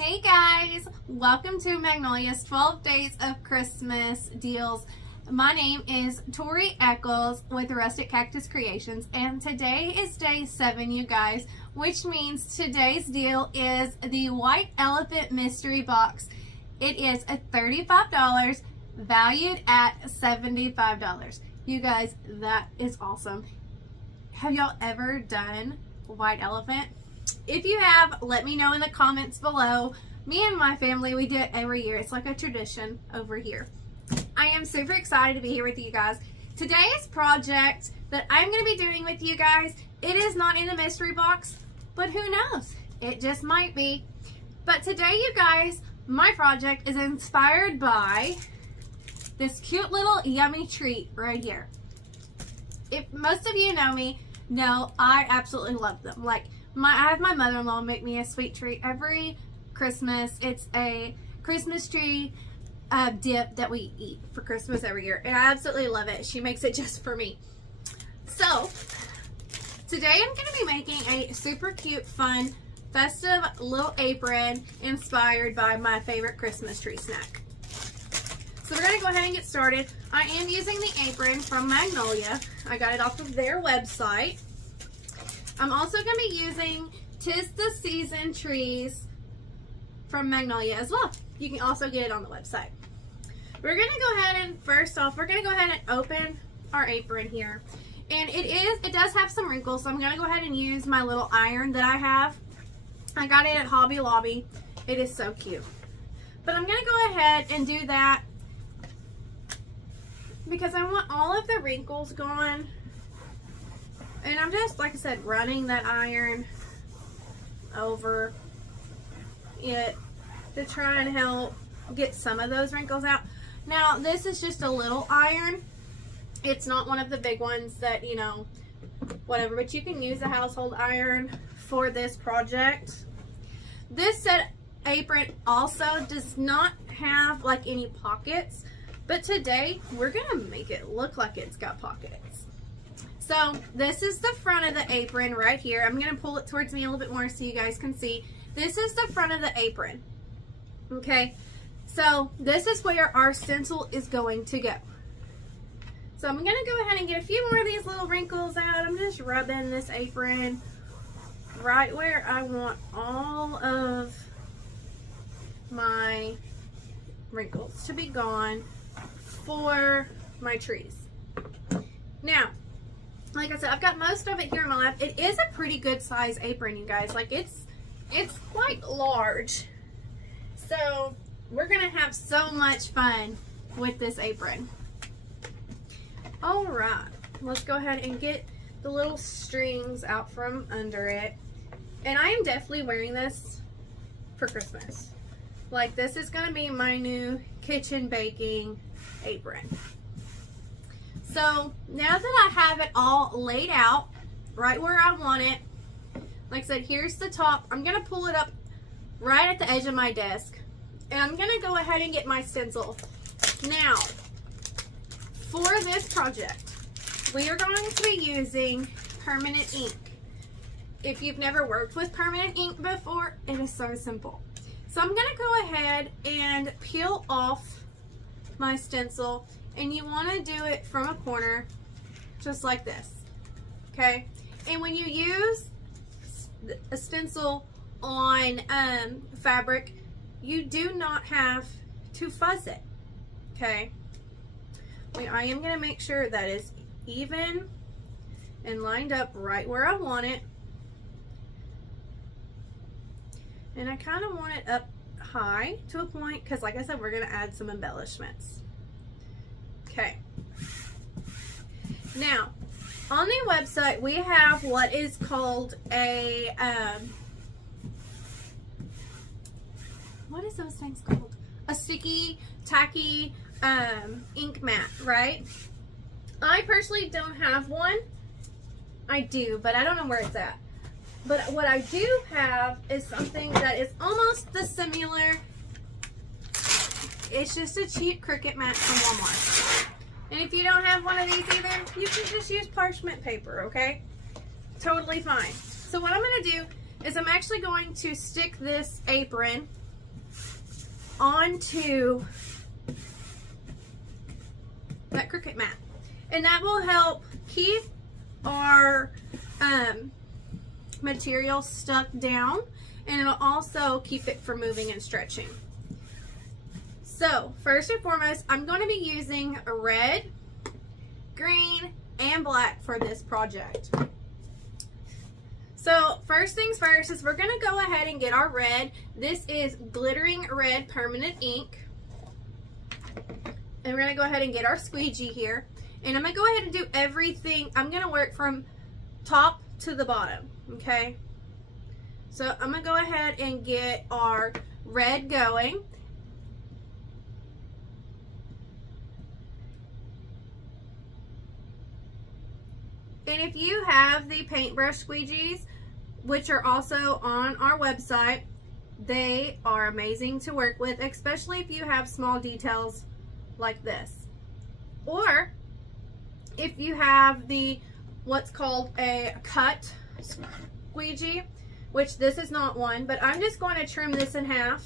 Hey guys, welcome to Magnolia's 12 Days of Christmas deals. My name is Tori Eccles with Rustic Cactus Creations, and today is day 7, you guys, which means today's deal is the White Elephant Mystery Box. It is $35, valued at $75. You guys, that is awesome. Have y'all ever done White Elephant? If you have, let me know in the comments below. Me and my family, we do it every year. It's like a tradition over here. I am super excited to be here with you guys. Today's project that I'm going to be doing with you guys, it is not in the mystery box, but who knows? It just might be. But today, you guys, my project is inspired by this cute little yummy treat right here. If most of you know me, know I absolutely love them. Like, I have my mother-in-law make me a sweet treat every Christmas. It's a Christmas tree dip that we eat for Christmas every year, and I absolutely love it. She makes it just for me. So today I'm going to be making a super cute, fun, festive little apron inspired by my favorite Christmas tree snack. So we're going to go ahead and get started. I am using the apron from Magnolia. I got it off of their website. I'm also going to be using 'Tis the Season trees from Magnolia as well. You can also get it on the website. We're going to go ahead and, first off, we're going to go ahead and open our apron here. And it does have some wrinkles, so I'm going to go ahead and use my little iron that I have. I got it at Hobby Lobby. It is so cute. But I'm going to go ahead and do that because I want all of the wrinkles gone. And I'm just, like I said, running that iron over it to try and help get some of those wrinkles out. Now, this is just a little iron. It's not one of the big ones that, you know, whatever. But you can use a household iron for this project. This set apron also does not have, like, any pockets. But today, we're going to make it look like it's got pockets. So this is the front of the apron right here. I'm going to pull it towards me a little bit more so you guys can see. This is the front of the apron. Okay, so this is where our stencil is going to go. So I'm going to go ahead and get a few more of these little wrinkles out. I'm just rubbing this apron right where I want all of my wrinkles to be gone for my trees. Now, like I said, I've got most of it here in my lap. It is a pretty good size apron, you guys. Like, it's quite large. So we're gonna have so much fun with this apron. All right, let's go ahead and get the little strings out from under it. And I am definitely wearing this for Christmas. Like, this is gonna be my new kitchen baking apron. So now that I have it all laid out right where I want it, like I said, here's the top. I'm going to pull it up right at the edge of my desk. And I'm going to go ahead and get my stencil. Now, for this project, we are going to be using permanent ink. If you've never worked with permanent ink before, it is so simple. So I'm going to go ahead and peel off my stencil. And you want to do it from a corner, just like this, okay? And when you use a stencil on fabric, you do not have to fuzz it, okay? I am going to make sure that is even and lined up right where I want it. And I kind of want it up high to a point because, like I said, we're going to add some embellishments. Okay, now on the website we have what is called a what is those things called? A sticky, tacky ink mat, right? I personally don't have one. I do, but I don't know where it's at. But what I do have is something that is almost the similar. It's just a cheap Cricut mat from Walmart. And if you don't have one of these either, you can just use parchment paper, okay? Totally fine. So what I'm going to do is I'm actually going to stick this apron onto that Cricut mat. And that will help keep our material stuck down, and it'll also keep it from moving and stretching. So first and foremost, I'm going to be using red, green, and black for this project. So first things first is we're going to go ahead and get our red. This is glittering red permanent ink. And we're going to go ahead and get our squeegee here. And I'm going to go ahead and do everything. I'm going to work from top to the bottom, okay? So I'm going to go ahead and get our red going. And if you have the paintbrush squeegees, which are also on our website, they are amazing to work with, especially if you have small details like this. Or if you have the what's called a cut squeegee, which this is not one, but I'm just going to trim this in half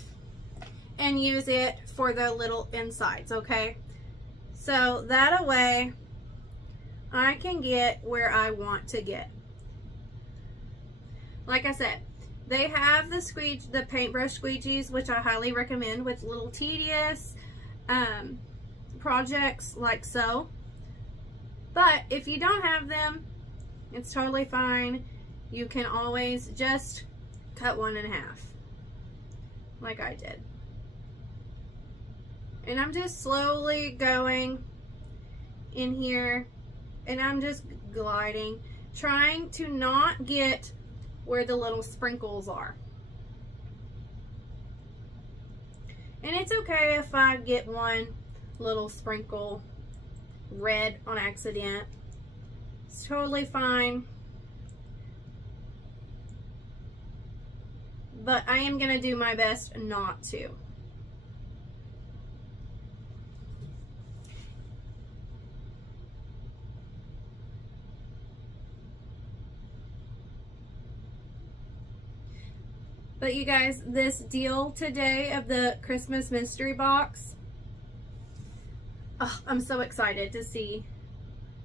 and use it for the little insides, okay? So that way I can get where I want to get. Like I said, they have the paintbrush squeegees, which I highly recommend with little tedious projects like so. But if you don't have them, it's totally fine. You can always just cut one in half, like I did. And I'm just slowly going in here, and I'm just gliding, trying to not get where the little sprinkles are. And it's okay if I get one little sprinkle red on accident. It's totally fine. But I am going to do my best not to. But you guys, this deal today of the Christmas mystery box, oh, I'm so excited to see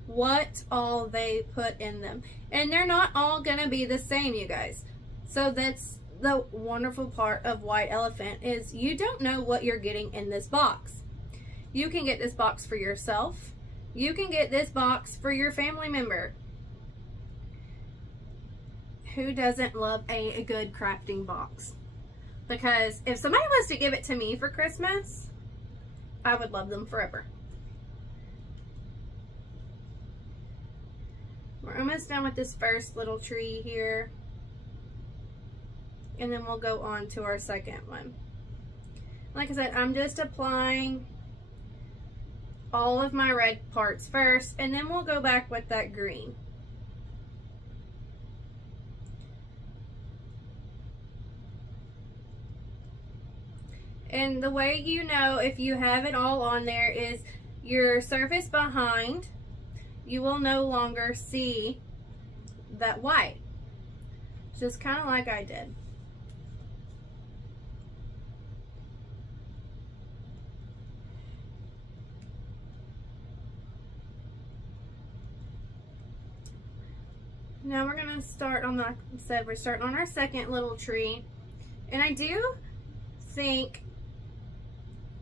what all they put in them. And they're not all going to be the same, you guys. So that's the wonderful part of White Elephant, is you don't know what you're getting in this box. You can get this box for yourself. You can get this box for your family member. Who doesn't love a good crafting box? Because if somebody was to give it to me for Christmas, I would love them forever. We're almost done with this first little tree here. And then we'll go on to our second one. Like I said, I'm just applying all of my red parts first, and then we'll go back with that green. And the way you know if you have it all on there is your surface behind, you will no longer see that white. Just kind of like I did. Now we're going to start on we're starting on our second little tree. And I do think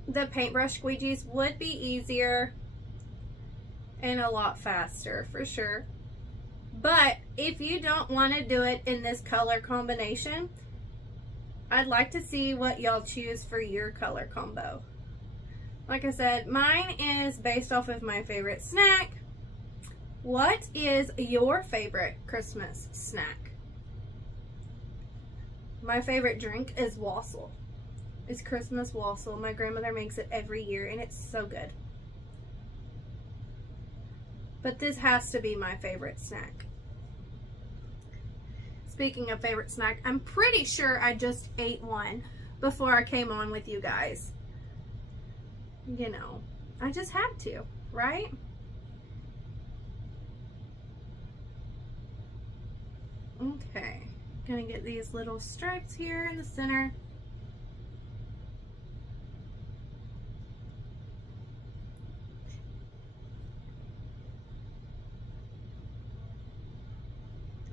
the paintbrush squeegees would be easier and a lot faster for sure. But if you don't want to do it in this color combination, I'd like to see what y'all choose for your color combo. Like I said, mine is based off of my favorite snack. What is your favorite Christmas snack? My favorite drink is wassail. It's Christmas wassail. My grandmother makes it every year and it's so good. But this has to be my favorite snack. Speaking of favorite snack, I'm pretty sure I just ate one before I came on with you guys. You know, I just had to, right? Okay, gonna get these little stripes here in the center.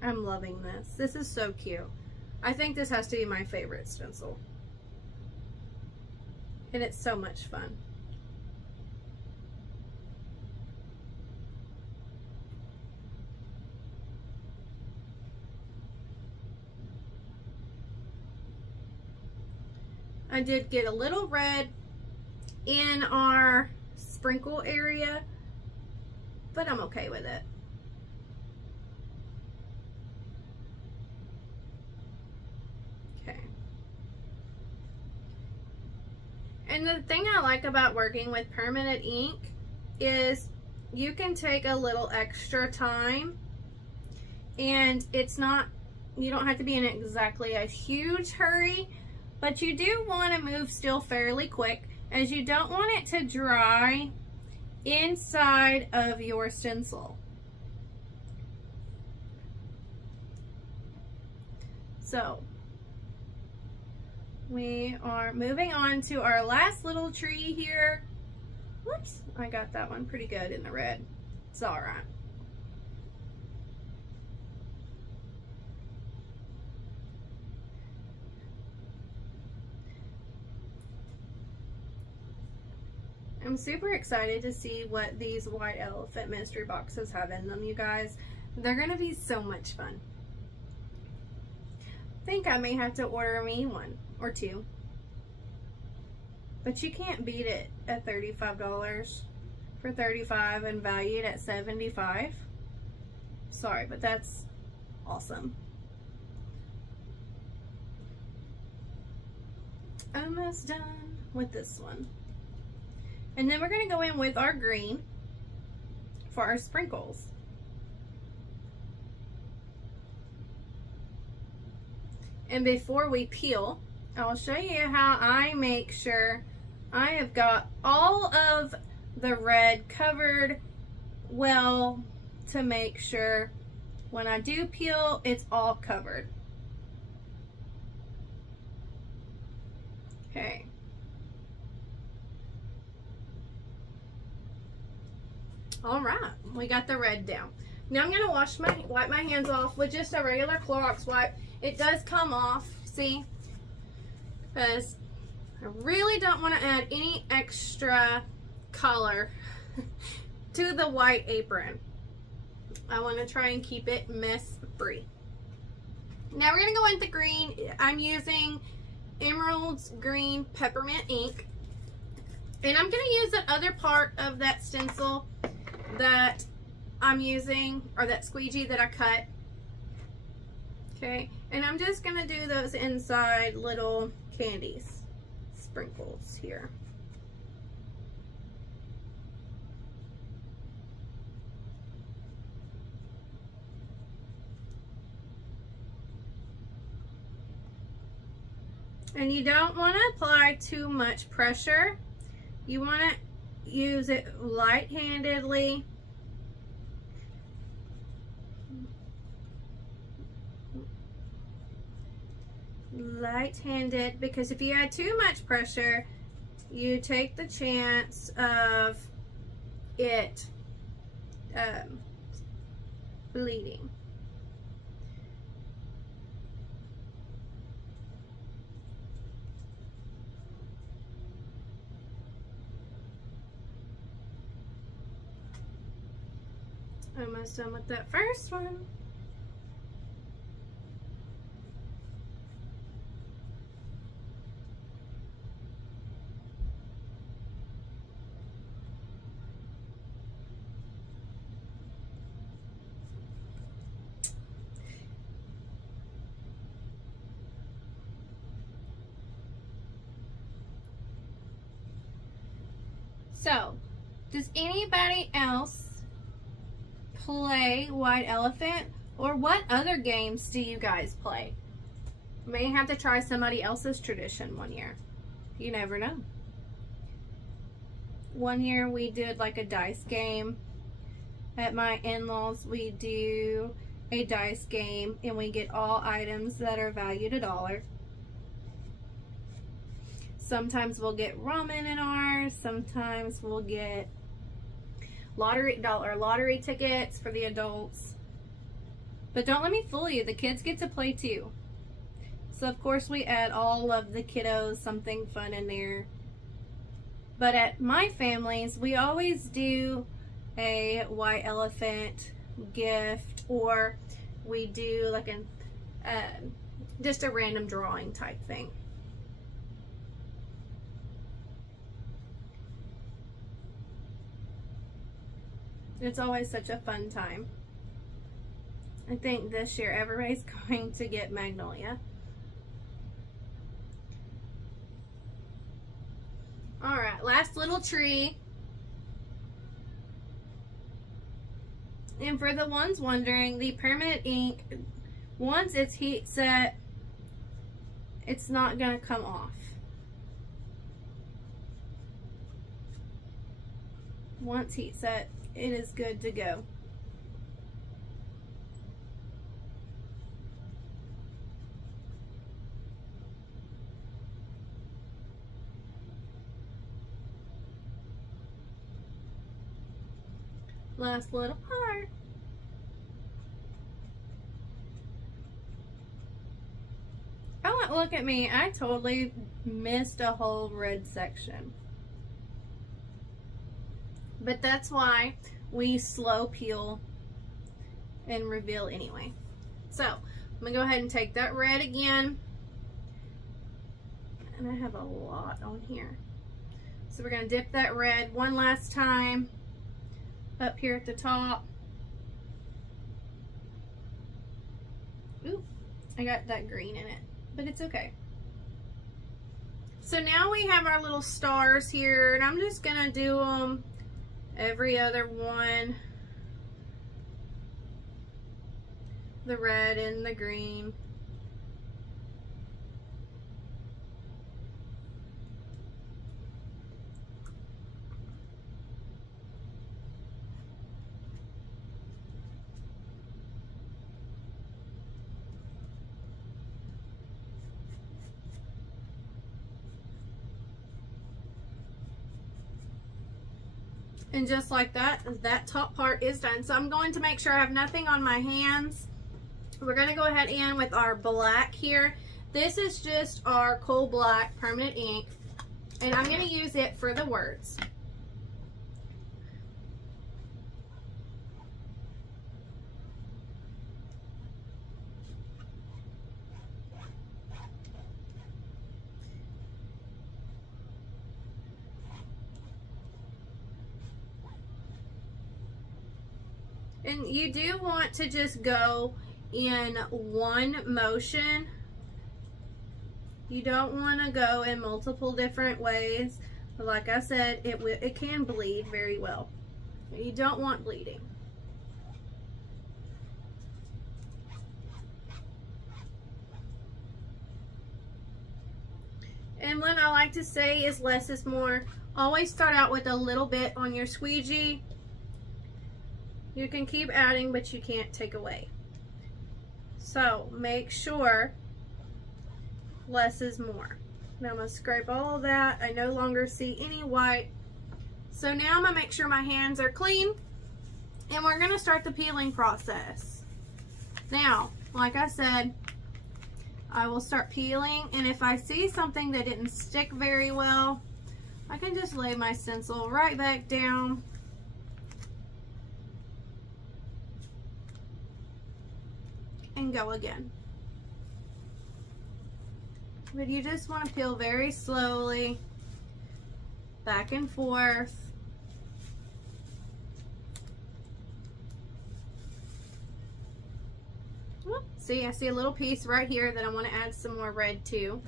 I'm loving this. This is so cute. I think this has to be my favorite stencil. And it's so much fun. I did get a little red in our sprinkle area, but I'm okay with it. Okay. And the thing I like about working with permanent ink is you can take a little extra time, and it's not, you don't have to be in exactly a huge hurry, but you do want to move still fairly quick, as you don't want it to dry inside of your stencil. So we are moving on to our last little tree here. Whoops, I got that one pretty good in the red. It's all right. I'm super excited to see what these white elephant mystery boxes have in them, you guys. They're gonna be so much fun. I think I may have to order me one or two. But you can't beat it at $35 for $35 and valued at $75. Sorry, but that's awesome. Almost done with this one. And then we're going to go in with our green for our sprinkles. And before we peel, I'll show you how I make sure I have got all of the red covered well to make sure when I do peel, it's all covered. Okay. All right, we got the red down. Now I'm gonna wipe my hands off with just a regular Clorox wipe. It does come off, see? Because I really don't want to add any extra color to the white apron. I want to try and keep it mess free. Now we're gonna go into green. I'm using Emerald's Green Peppermint ink, and I'm gonna use that other part of that stencil that I'm using, or that squeegee that I cut. Okay, and I'm just gonna do those inside little candies, sprinkles here. And you don't want to apply too much pressure. You want to use it light-handedly. Light-handed, because if you add too much pressure, you take the chance of it bleeding. Almost done with that first one. So, does anybody else play White Elephant, or what other games do you guys play? May have to try somebody else's tradition one year. You never know. One year we did like a dice game at my in-laws. We do a dice game and we get all items that are valued $1. Sometimes we'll get ramen in ours. Sometimes we'll get lottery tickets for the adults. But don't let me fool you, the kids get to play too. So of course we add all of the kiddos something fun in there. But at my family's, we always do a white elephant gift, or we do like an just a random drawing type thing. It's always such a fun time. I think this year everybody's going to get Magnolia. Alright, last little tree. And for the ones wondering, the permanent ink, once it's heat set, it's not going to come off. Once heat set, it is good to go. Last little part. Oh, look at me. I totally missed a whole red section. But that's why we slow peel and reveal anyway. So, I'm going to go ahead and take that red again. And I have a lot on here. So we're going to dip that red one last time up here at the top. Ooh, I got that green in it, but it's okay. So now we have our little stars here, and I'm just gonna do them every other one. The red and the green. And just like that, that top part is done. So I'm going to make sure I have nothing on my hands. We're going to go ahead in with our black here. This is just our coal black permanent ink, and I'm going to use it for the words. And you do want to just go in one motion. You don't want to go in multiple different ways. But like I said, it can bleed very well. You don't want bleeding. And what I like to say is less is more. Always start out with a little bit on your squeegee. You can keep adding, but you can't take away. So make sure less is more. Now I'm going to scrape all of that. I no longer see any white. So now I'm going to make sure my hands are clean, and we're going to start the peeling process. Now, like I said, I will start peeling, and if I see something that didn't stick very well, I can just lay my stencil right back down. And go again. But you just want to peel very slowly, back and forth. Whoop. See, I see a little piece right here that I want to add some more red to.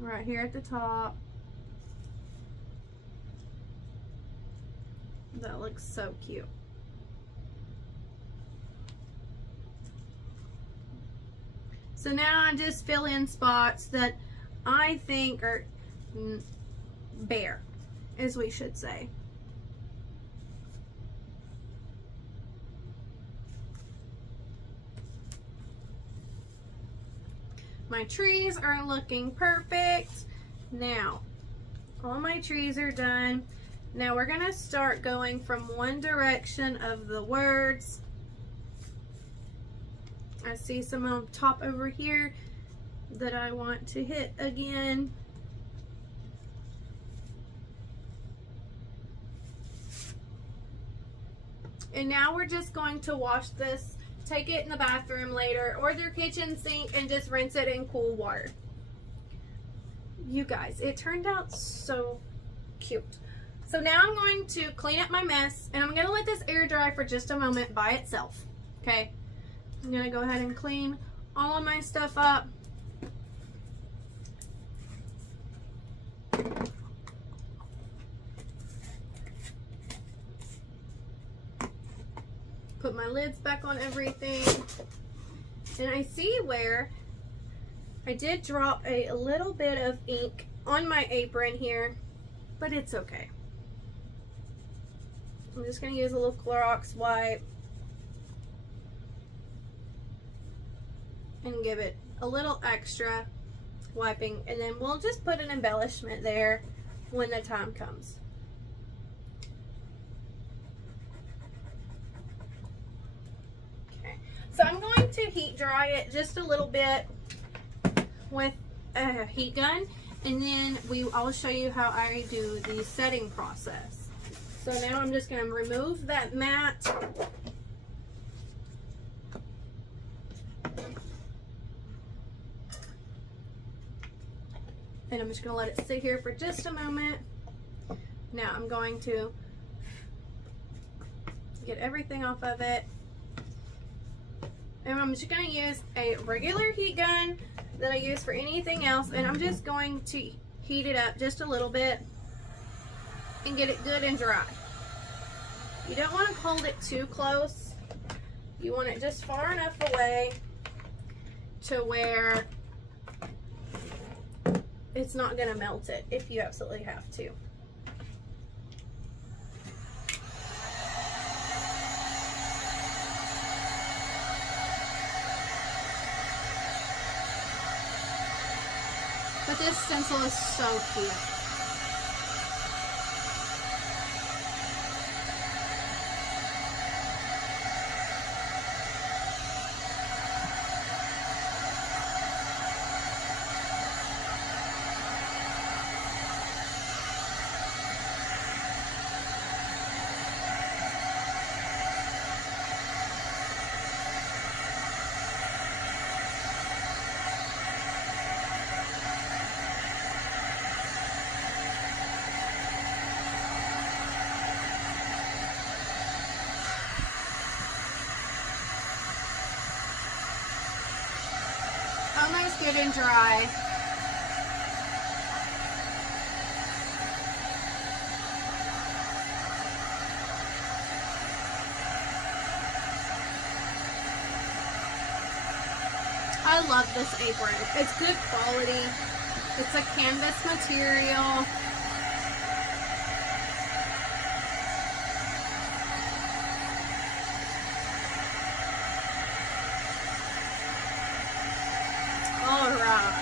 Right here at the top. That looks so cute. So now I just fill in spots that I think are bare, as we should say. My trees are looking perfect. Now, all my trees are done. Now we're gonna start going from one direction of the words. I see some on top over here that I want to hit again. And now we're just going to wash this, take it in the bathroom later or their kitchen sink and just rinse it in cool water. You guys, it turned out so cute. So now I'm going to clean up my mess and I'm going to let this air dry for just a moment by itself. Okay, I'm going to go ahead and clean all of my stuff up. Put my lids back on everything. And I see where I did drop a little bit of ink on my apron here, but it's okay. I'm just going to use a little Clorox wipe and give it a little extra wiping, and then we'll just put an embellishment there when the time comes. Okay, so I'm going to heat dry it just a little bit with a heat gun, and then I'll show you how I do the setting process. So now I'm just going to remove that mat. And I'm just going to let it sit here for just a moment. Now I'm going to get everything off of it. And I'm just going to use a regular heat gun that I use for anything else, and I'm just going to heat it up just a little bit and get it good and dry. You don't want to hold it too close. You want it just far enough away to where it's not going to melt it if you absolutely have to. But this stencil is so cute. Almost good and dry. I love this apron. It's good quality. It's a canvas material. Alright.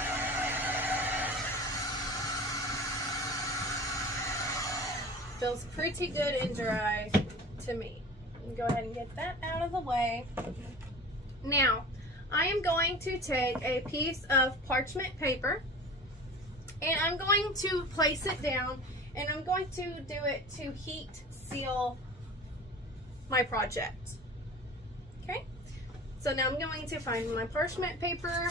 Feels pretty good and dry to me. Go ahead and get that out of the way. Now, I am going to take a piece of parchment paper and I'm going to place it down, and I'm going to do it to heat seal my project. Okay? So now I'm going to find my parchment paper,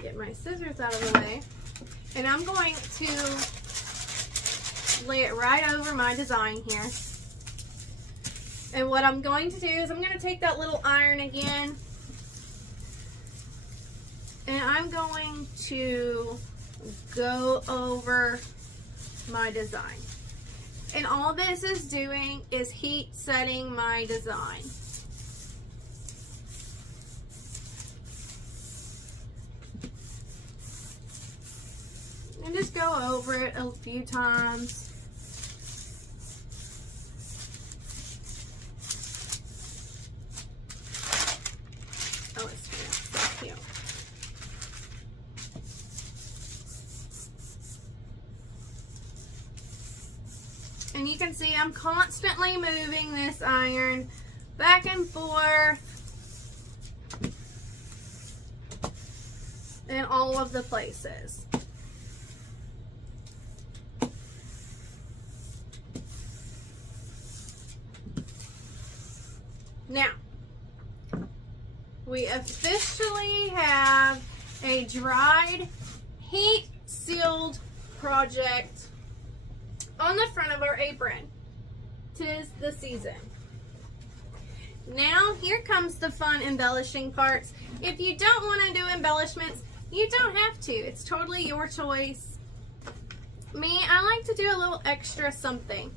get my scissors out of the way, and I'm going to lay it right over my design here. And what I'm going to do is I'm going to take that little iron again, and I'm going to go over my design. And all this is doing is heat setting my design. And just go over it a few times. Oh, it's so cute. And you can see I'm constantly moving this iron back and forth in all of the places. Now, we officially have a dried, heat-sealed project on the front of our apron. 'Tis the season. Now, here comes the fun embellishing parts. If you don't want to do embellishments, you don't have to. It's totally your choice. Me, I like to do a little extra something.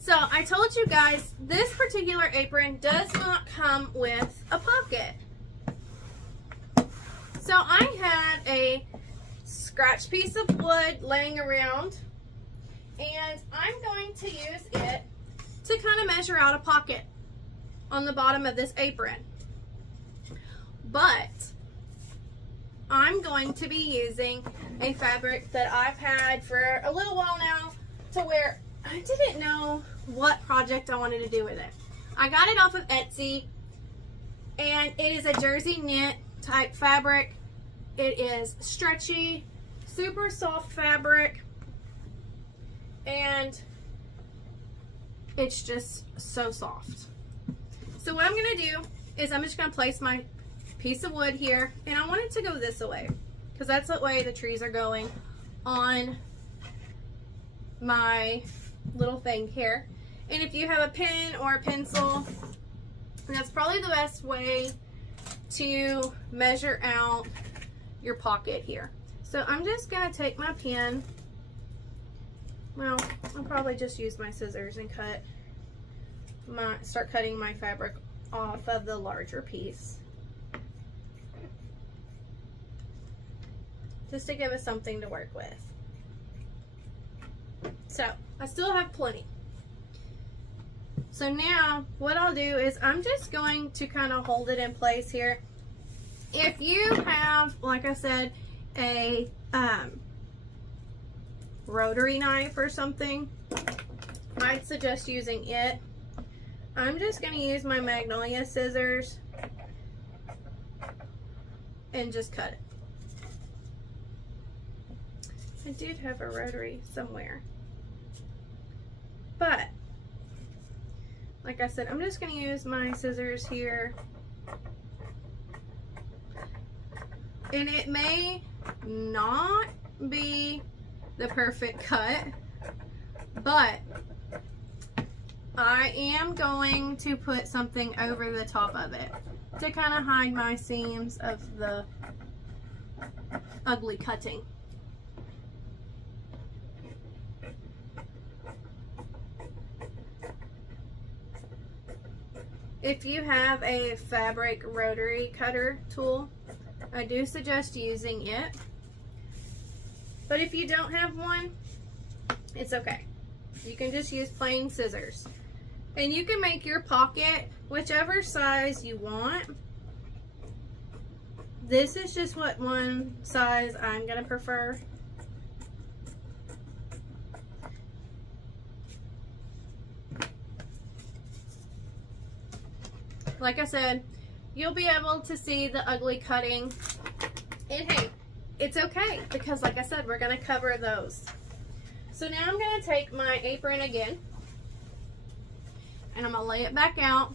So, I told you guys, this particular apron does not come with a pocket. So, I had a scratch piece of wood laying around, and I'm going to use it to kind of measure out a pocket on the bottom of this apron. But I'm going to be using a fabric that I've had for a little while now, to where I didn't know what project I wanted to do with it. I got it off of Etsy, and it is a jersey knit type fabric. It is stretchy, super soft fabric, and it's just so soft. So what I'm going to do is I'm just going to place my piece of wood here, and I want it to go this way because that's the way the trees are going on my little thing here. And if you have a pen or a pencil, that's probably the best way to measure out your pocket here. So I'm just going to take my pen. Well, I'll probably just use my scissors and start cutting my fabric off of the larger piece, just to give us something to work with. So I still have plenty. So now what I'll do is I'm just going to kind of hold it in place here. If you have, like I said, a rotary knife or something, I'd suggest using it. I'm just going to use my Magnolia scissors and just cut it. I did have a rotary somewhere, but like I said, I'm just going to use my scissors here, and it may not be the perfect cut, but I am going to put something over the top of it to kind of hide my seams of the ugly cutting. If you have a fabric rotary cutter tool, I do suggest using it. But if you don't have one, it's okay. You can just use plain scissors. And you can make your pocket whichever size you want. This is just what one size I'm going to prefer. Like I said, you'll be able to see the ugly cutting. And hey, it's okay, because like I said, we're going to cover those. So now I'm going to take my apron again, and I'm going to lay it back out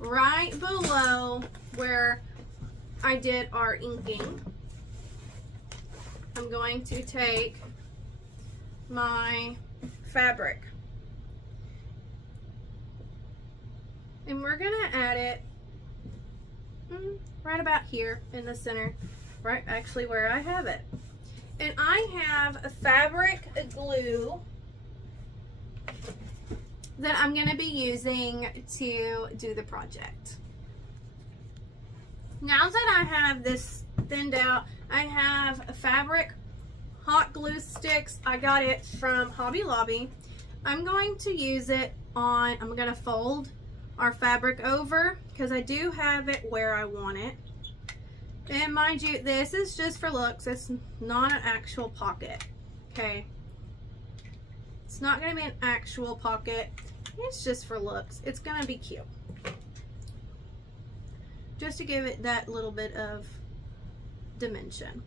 right below where I did our inking. I'm going to take my fabric, and we're going to add it right about here in the center, right actually where I have it. And I have a fabric glue that I'm going to be using to do the project. Now that I have this thinned out, I have a fabric hot glue sticks. I got it from Hobby Lobby. I'm going to use it on, I'm going to fold our fabric over because I do have it where I want it. And mind you, this is just for looks. It's not an actual pocket. Okay. It's not going to be an actual pocket. It's just for looks. It's going to be cute. Just to give it that little bit of dimension.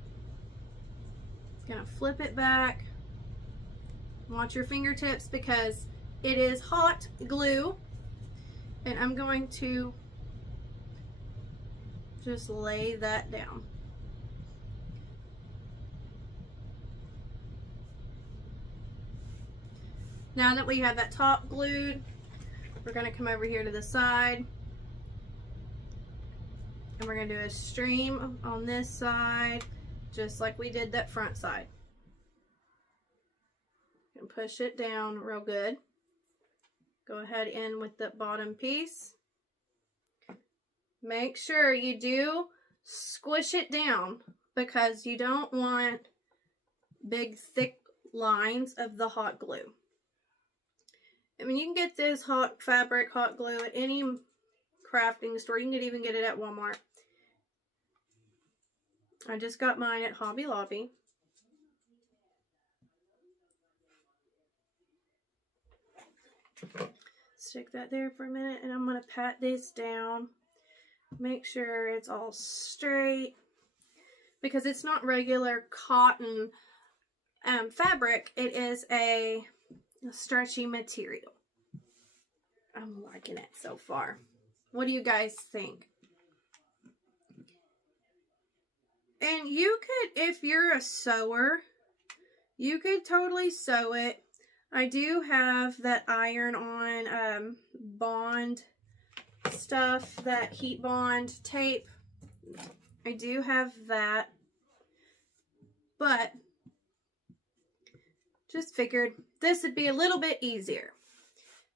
Gonna flip it back. Watch your fingertips because it is hot glue. And I'm going to just lay that down. Now that we have that top glued, we're going to come over here to the side. And we're going to do a stream on this side, just like we did that front side. And push it down real good. Go ahead in with the bottom piece. Make sure you do squish it down because you don't want big thick lines of the hot glue. I mean, you can get this hot fabric hot glue at any crafting store. You can even get it at Walmart. I just got mine at Hobby Lobby. Stick that there for a minute, and I'm going to pat this down. Make sure it's all straight because it's not regular cotton fabric. It is a stretchy material. I'm liking it so far. What do you guys think? And you could, if you're a sewer, you could totally sew it. I do have that iron-on bond stuff, that heat bond tape. I do have that. But just figured this would be a little bit easier.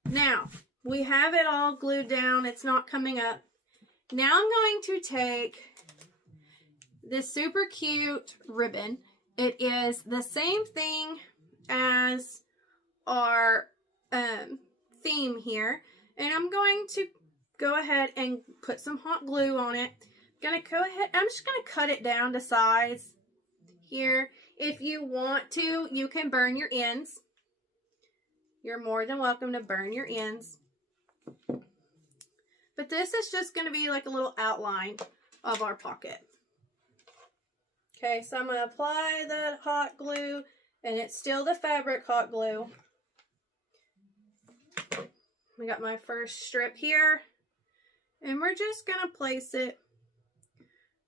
Now, we have it all glued down. It's not coming up. Now I'm going to take this super cute ribbon. It is the same thing as our theme here. And I'm going to go ahead and put some hot glue on it. I'm just going to cut it down to size here. If you want to, you can burn your ends. You're more than welcome to burn your ends. But this is just going to be like a little outline of our pocket. Okay, so I'm going to apply the hot glue, and it's still the fabric hot glue. We got my first strip here, and we're just going to place it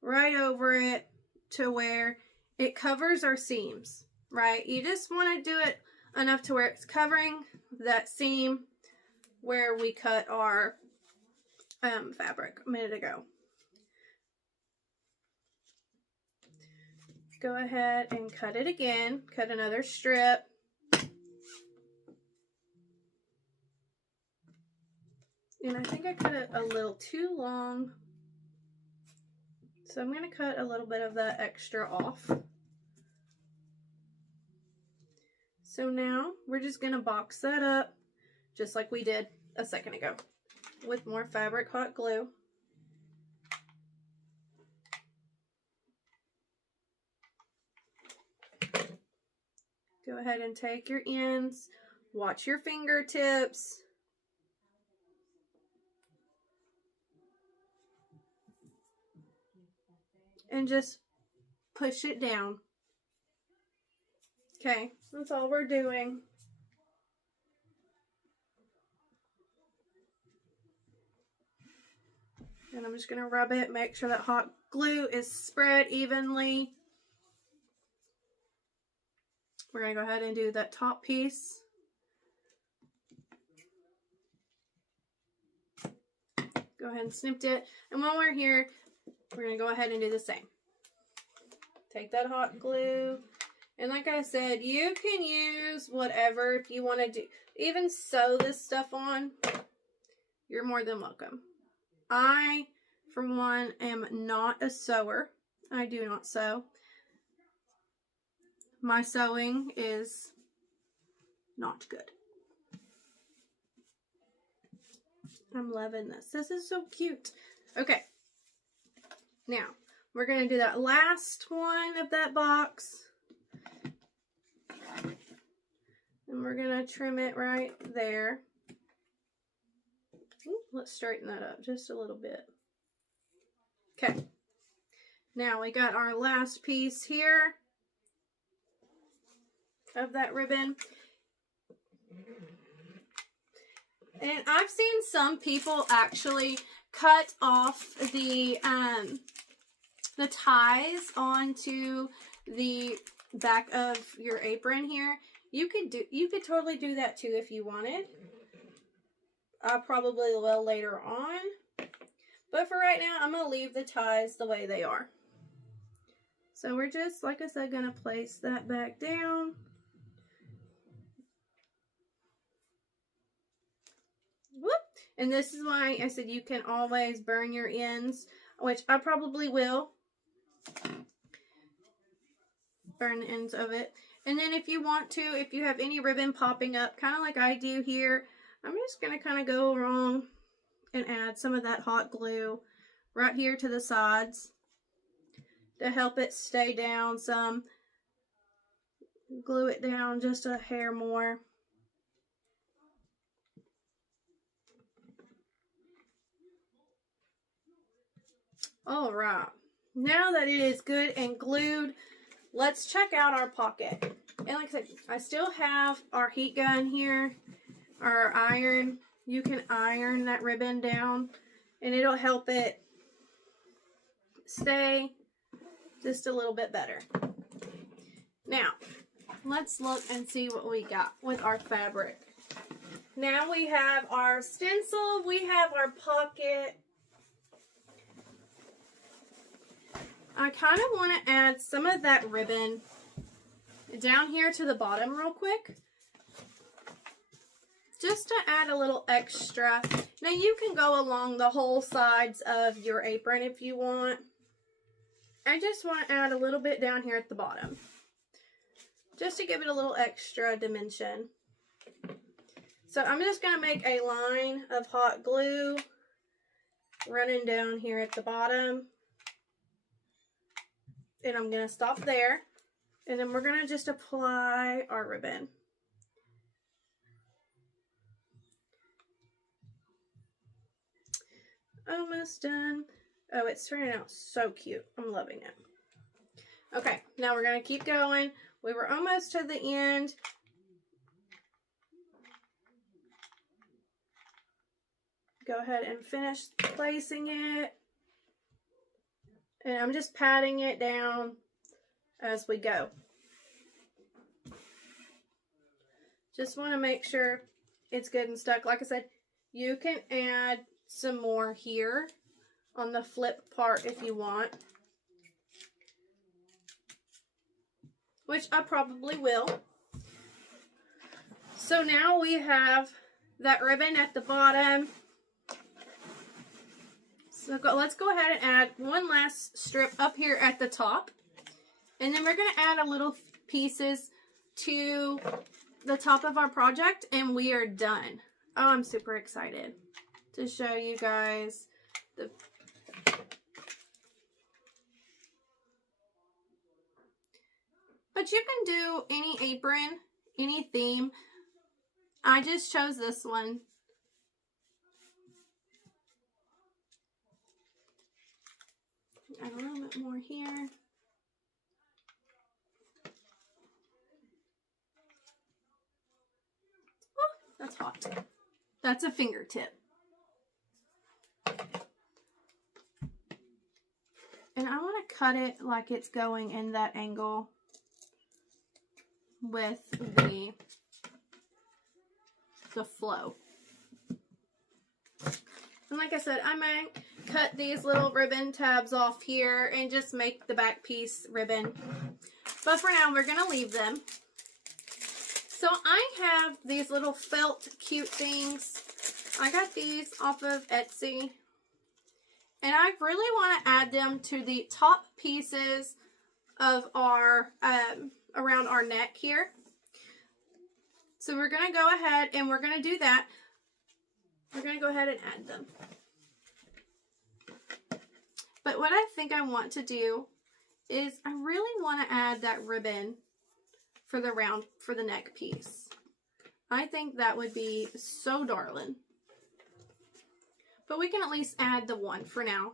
right over it to where it covers our seams, right? You just want to do it enough to where it's covering that seam where we cut our fabric a minute ago. Go ahead and cut it again. Cut another strip. And I think I cut it a little too long. So I'm going to cut a little bit of that extra off. So now we're just going to box that up just like we did a second ago with more fabric hot glue. Go ahead and take your ends, watch your fingertips. And just push it down. Okay, that's all we're doing. And I'm just going to rub it, make sure that hot glue is spread evenly. We're going to go ahead and do that top piece. Go ahead and snip it. And while we're here, we're going to go ahead and do the same. Take that hot glue. And like I said, you can use whatever if you want to do. Even sew this stuff on. You're more than welcome. I, for one, am not a sewer. I do not sew. My sewing is not good. I'm loving this. This is so cute. Okay. Now, we're going to do that last one of that box. And And we're going to trim it right there. Ooh, let's straighten that up just a little bit. Okay. Now we got our last piece here of that ribbon. And I've seen some people actually cut off the ties onto the back of your apron here. You could totally do that too if you wanted. I probably will later on. But for right now, I'm going to leave the ties the way they are. So we're just, like I said, going to place that back down. Whoop. And this is why I said you can always burn your ends, which I probably will. Burn the ends of it. And then if you want to, if you have any ribbon popping up, kind of like I do here, I'm just going to kind of go along and add some of that hot glue right here to the sides to help it stay down some. Glue it down just a hair more. All right, now that it is good and glued, let's check out our pocket. And like I said, I still have our heat gun here, our iron. You can iron that ribbon down and it'll help it stay just a little bit better. Now, let's look and see what we got with our fabric. Now we have our stencil, we have our pocket. I kind of want to add some of that ribbon down here to the bottom real quick. Just to add a little extra. Now you can go along the whole sides of your apron if you want. I just want to add a little bit down here at the bottom. Just to give it a little extra dimension. So I'm just going to make a line of hot glue running down here at the bottom. And I'm going to stop there. And then we're going to just apply our ribbon. Almost done. Oh, it's turning out so cute. I'm loving it. Okay, now we're going to keep going. We were almost to the end. Go ahead and finish placing it. And I'm just patting it down as we go. Just want to make sure it's good and stuck. Like I said, you can add some more here on the flip part if you want. Which I probably will. So now we have that ribbon at the bottom. So let's go ahead and add one last strip up here at the top. And then we're going to add a little pieces to the top of our project and we are done. Oh, I'm super excited to show you guys the... But you can do any apron, any theme. I just chose this one. Add a little bit more here. Oh, that's hot. That's a fingertip. And I want to cut it like it's going in that angle with the flow. And like I said, I might cut these little ribbon tabs off here and just make the back piece ribbon. But for now, we're going to leave them. So I have these little felt cute things. I got these off of Etsy. And I really want to add them to the top pieces of our, around our neck here. So we're going to go ahead and we're going to do that. We're going to go ahead and add them. But what I think I want to do is I really want to add that ribbon for the neck piece. I think that would be so darling. But we can at least add the one for now.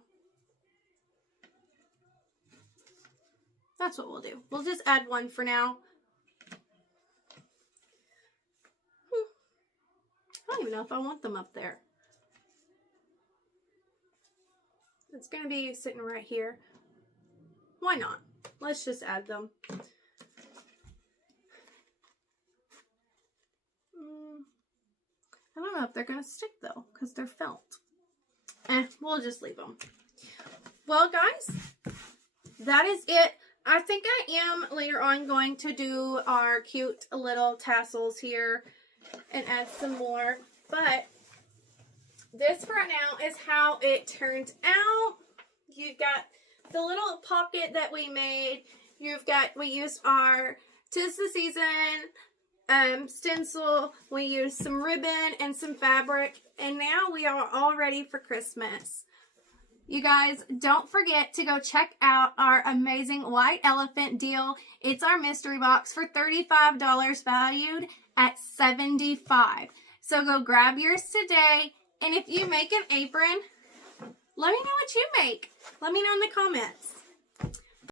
That's what we'll do. We'll just add one for now. I don't even know if I want them up there. It's going to be sitting right here. Why not? Let's just add them. I don't know if they're going to stick though, because they're felt. We'll just leave them. Well, guys, that is it. I think I am later on going to do our cute little tassels here and add some more. But this right now is how it turned out. You've got the little pocket that we made. We used our 'Tis the Season stencil. We used some ribbon and some fabric. And now we are all ready for Christmas. You guys, don't forget to go check out our amazing white elephant deal. It's our mystery box for $35 valued at $75. So go grab yours today. And if you make an apron, let me know what you make. Let me know in the comments.